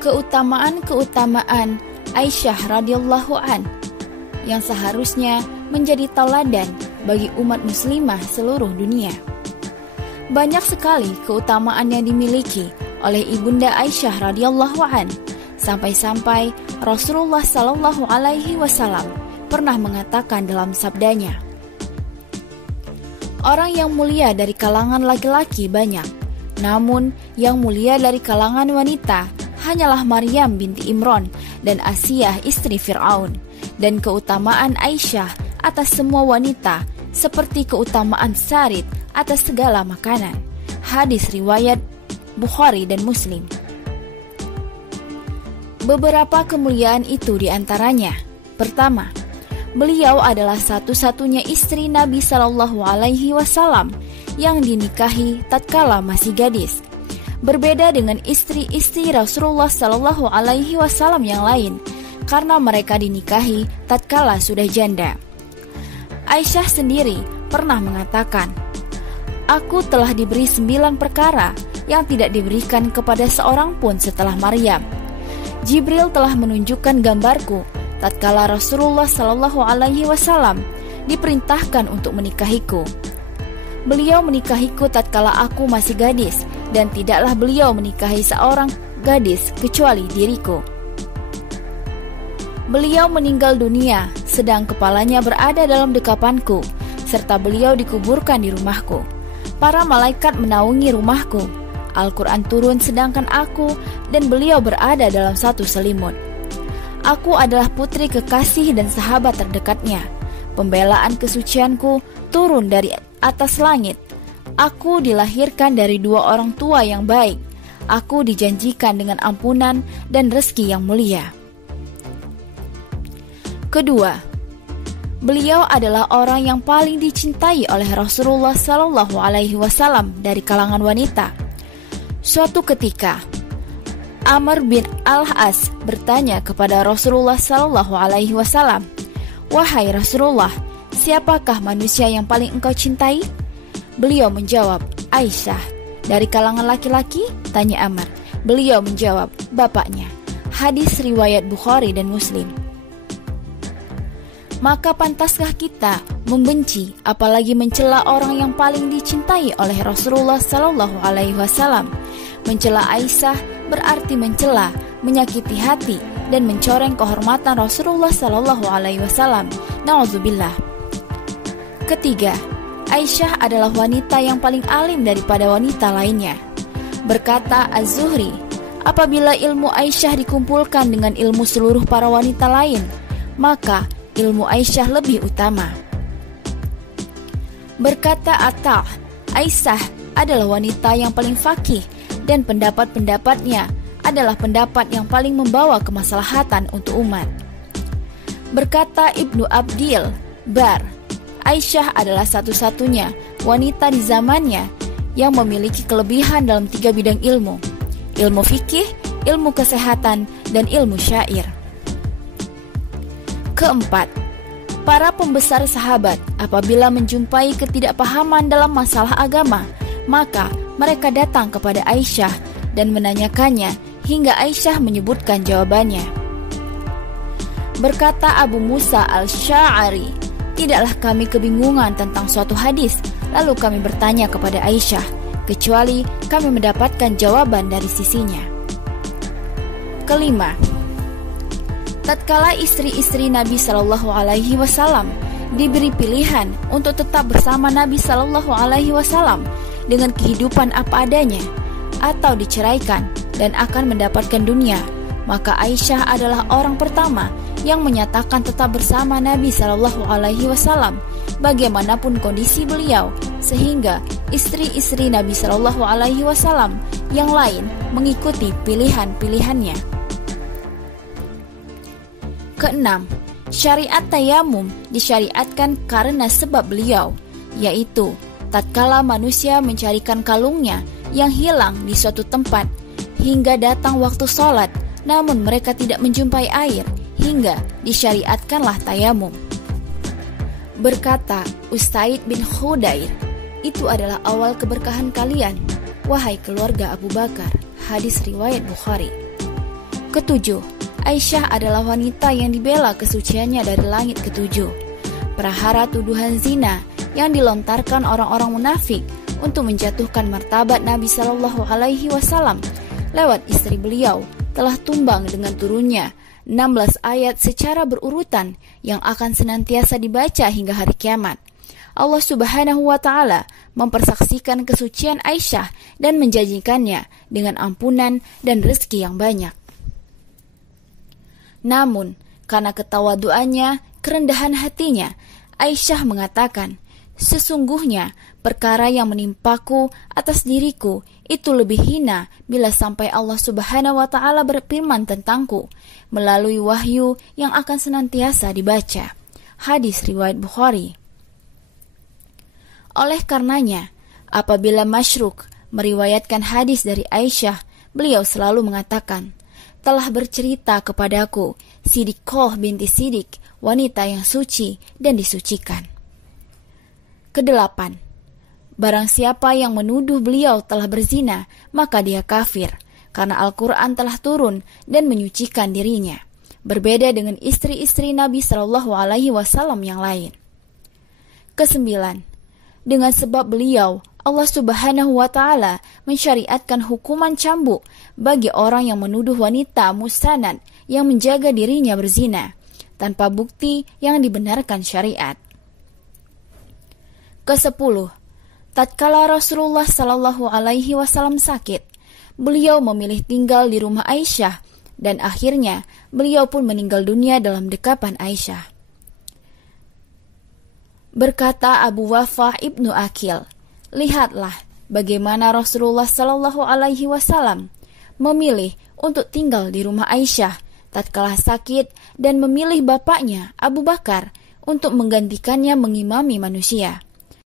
keutamaan-keutamaan Aisyah radhiyallahu an yang seharusnya menjadi tauladan bagi umat muslimah seluruh dunia. Banyak sekali keutamaan yang dimiliki oleh ibunda Aisyah radhiyallahu an, sampai-sampai Rasulullah sallallahu alaihi wasallam pernah mengatakan dalam sabdanya, "Orang yang mulia dari kalangan laki-laki banyak, namun yang mulia dari kalangan wanita hanyalah Maryam binti Imran dan Asiyah istri Fir'aun, dan keutamaan Aisyah atas semua wanita seperti keutamaan sarit atas segala makanan." Hadis riwayat Bukhari dan Muslim. Beberapa kemuliaan itu diantaranya: pertama, beliau adalah satu-satunya istri Nabi Shallallahu Alaihi Wasallam yang dinikahi tatkala masih gadis. Berbeda dengan istri-istri Rasulullah Shallallahu Alaihi Wasallam yang lain, karena mereka dinikahi tatkala sudah janda. Aisyah sendiri pernah mengatakan, "Aku telah diberi 9 perkara yang tidak diberikan kepada seorang pun setelah Maryam. Jibril telah menunjukkan gambarku tatkala Rasulullah Shallallahu Alaihi Wasallam diperintahkan untuk menikahiku. Beliau menikahiku tatkala aku masih gadis, dan tidaklah beliau menikahi seorang gadis kecuali diriku. Beliau meninggal dunia sedang kepalanya berada dalam dekapanku, serta beliau dikuburkan di rumahku. Para malaikat menaungi rumahku. Al-Quran turun sedangkan aku dan beliau berada dalam satu selimut. Aku adalah putri kekasih dan sahabat terdekatnya. Pembelaan kesucianku turun dari atas langit. Aku dilahirkan dari 2 orang tua yang baik. Aku dijanjikan dengan ampunan dan rezeki yang mulia." Kedua, beliau adalah orang yang paling dicintai oleh Rasulullah Sallallahu Alaihi Wasallam dari kalangan wanita. Suatu ketika, Amr bin Al-As bertanya kepada Rasulullah Sallallahu Alaihi Wasallam, "Wahai Rasulullah, siapakah manusia yang paling engkau cintai?" Beliau menjawab, "Aisyah." "Dari kalangan laki-laki?" tanya Amr. Beliau menjawab, "Bapaknya." Hadis riwayat Bukhari dan Muslim. Maka pantaskah kita membenci, apalagi mencela orang yang paling dicintai oleh Rasulullah Sallallahu Alaihi Wasallam? Mencela Aisyah berarti mencela, menyakiti hati, dan mencoreng kehormatan Rasulullah Sallallahu Alaihi Wasallam. Nauzubillah. Ketiga, Aisyah adalah wanita yang paling alim daripada wanita lainnya. Berkata Az-Zuhri, apabila ilmu Aisyah dikumpulkan dengan ilmu seluruh para wanita lain, maka ilmu Aisyah lebih utama. Berkata Atta, Aisyah adalah wanita yang paling faqih dan pendapat-pendapatnya adalah pendapat yang paling membawa kemaslahatan untuk umat. Berkata Ibnu Abdil Bar, Aisyah adalah satu-satunya wanita di zamannya yang memiliki kelebihan dalam 3 bidang ilmu: ilmu fikih, ilmu kesehatan, dan ilmu syair. Keempat, para pembesar sahabat apabila menjumpai ketidakpahaman dalam masalah agama, maka mereka datang kepada Aisyah dan menanyakannya hingga Aisyah menyebutkan jawabannya. Berkata Abu Musa al-Sya'ari, tidaklah kami kebingungan tentang suatu hadis, lalu kami bertanya kepada Aisyah, kecuali kami mendapatkan jawaban dari sisinya. Kelima, tatkala istri-istri Nabi Shallallahu Alaihi Wasallam diberi pilihan untuk tetap bersama Nabi Shallallahu Alaihi Wasallam dengan kehidupan apa adanya, atau diceraikan dan akan mendapatkan dunia, maka Aisyah adalah orang pertama yang menyatakan tetap bersama Nabi Shallallahu Alaihi Wasallam bagaimanapun kondisi beliau, sehingga istri-istri Nabi Shallallahu Alaihi Wasallam yang lain mengikuti pilihan-pilihannya. Keenam, syariat tayamum disyariatkan karena sebab beliau, yaitu tatkala manusia mencarikan kalungnya yang hilang di suatu tempat hingga datang waktu sholat, namun mereka tidak menjumpai air, hingga disyariatkanlah tayamum. Berkata Usaid bin Khudair, itu adalah awal keberkahan kalian, wahai keluarga Abu Bakar. Hadis riwayat Bukhari. Ketujuh, Aisyah adalah wanita yang dibela kesuciannya dari langit ketujuh. Prahara tuduhan zina yang dilontarkan orang-orang munafik untuk menjatuhkan martabat Nabi Shallallahu Alaihi Wasallam lewat istri beliau telah tumbang dengan turunnya 16 ayat secara berurutan yang akan senantiasa dibaca hingga hari kiamat. Allah Subhanahu wa Ta'ala mempersaksikan kesucian Aisyah dan menjanjikannya dengan ampunan dan rezeki yang banyak. Namun, karena ketawaduannya, kerendahan hatinya, Aisyah mengatakan, "Sesungguhnya perkara yang menimpaku atas diriku itu lebih hina bila sampai Allah Subhanahu wa Ta'ala berfirman tentangku melalui wahyu yang akan senantiasa dibaca." Hadis riwayat Bukhari. Oleh karenanya, apabila Masyruk meriwayatkan hadis dari Aisyah, beliau selalu mengatakan, "Telah bercerita kepadaku Siddiqah binti Siddiq, wanita yang suci dan disucikan." Kedelapan, barang siapa yang menuduh beliau telah berzina, maka dia kafir, karena Al-Quran telah turun dan menyucikan dirinya, berbeda dengan istri-istri Nabi Shallallahu Alaihi Wasallam yang lain. Kesembilan, dengan sebab beliau, Allah Subhanahu wa Ta'ala mensyariatkan hukuman cambuk bagi orang yang menuduh wanita muhsanat yang menjaga dirinya berzina tanpa bukti yang dibenarkan syariat. Kesepuluh, tatkala Rasulullah Shallallahu Alaihi Wasallam sakit, beliau memilih tinggal di rumah Aisyah dan akhirnya beliau pun meninggal dunia dalam dekapan Aisyah. Berkata Abu Wafah Ibnu Akil, "Lihatlah bagaimana Rasulullah Shallallahu Alaihi Wasallam memilih untuk tinggal di rumah Aisyah tatkala sakit dan memilih bapaknya Abu Bakar untuk menggantikannya mengimami manusia.